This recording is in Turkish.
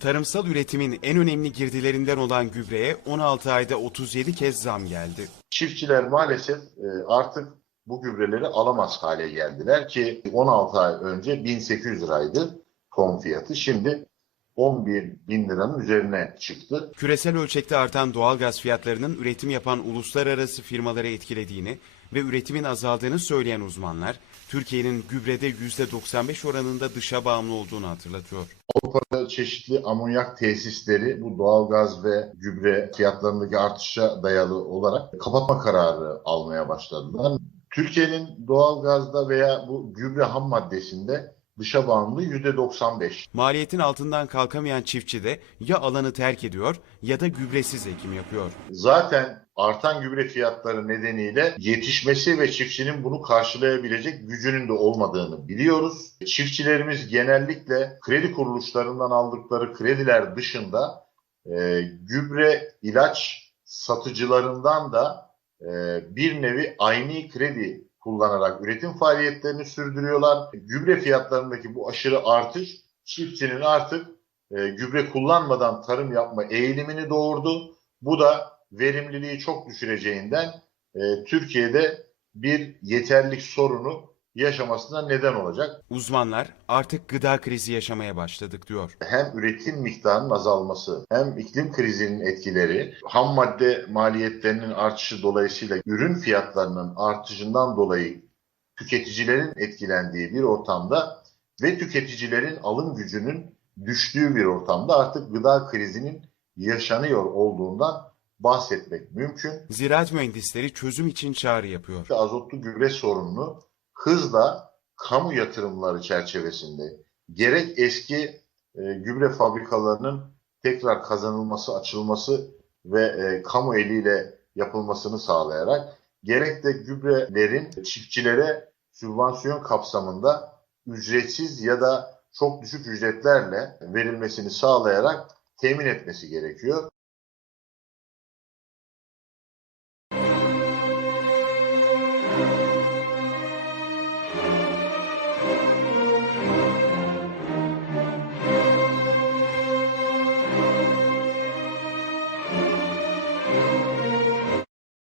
Tarımsal üretimin en önemli girdilerinden olan gübreye 16 ayda 37 kez zam geldi. Çiftçiler maalesef e, artık bu gübreleri alamaz hale geldiler ki 16 ay önce 1800 liraydı ton fiyatı. Şimdi 11 bin liranın üzerine çıktı. Küresel ölçekte artan doğalgaz fiyatlarının üretim yapan uluslararası firmaları etkilediğini ve üretimin azaldığını söyleyen uzmanlar, Türkiye'nin gübrede %95 oranında dışa bağımlı olduğunu hatırlatıyor. Avrupa'da çeşitli amonyak tesisleri bu doğalgaz ve gübre fiyatlarındaki artışa dayalı olarak kapatma kararı almaya başladılar. Türkiye'nin doğalgazda veya bu gübre ham maddesinde dışa bağımlı %95. Maliyetin altından kalkamayan çiftçi de ya alanı terk ediyor ya da gübresiz ekim yapıyor. Zaten artan gübre fiyatları nedeniyle yetişmesi ve çiftçinin bunu karşılayabilecek gücünün de olmadığını biliyoruz. Çiftçilerimiz genellikle kredi kuruluşlarından aldıkları krediler dışında e, gübre ilaç satıcılarından da e, bir nevi aynı kredi kullanarak üretim faaliyetlerini sürdürüyorlar. Gübre fiyatlarındaki bu aşırı artış çiftçinin artık e, gübre kullanmadan tarım yapma eğilimini doğurdu. Bu da verimliliği çok düşüreceğinden e, Türkiye'de bir yeterlik sorunu yaşamasına neden olacak. Uzmanlar artık gıda krizi yaşamaya başladık diyor. Hem üretim miktarının azalması hem iklim krizinin etkileri, ham madde maliyetlerinin artışı dolayısıyla ürün fiyatlarının artışından dolayı tüketicilerin etkilendiği bir ortamda ve tüketicilerin alım gücünün düştüğü bir ortamda artık gıda krizinin yaşanıyor olduğundan bahsetmek mümkün. Ziraat mühendisleri çözüm için çağrı yapıyor. azotlu gübre sorununu hızla kamu yatırımları çerçevesinde gerek eski e, gübre fabrikalarının tekrar kazanılması, açılması ve e, kamu eliyle yapılmasını sağlayarak gerek de gübrelerin çiftçilere sübvansiyon kapsamında ücretsiz ya da çok düşük ücretlerle verilmesini sağlayarak temin etmesi gerekiyor.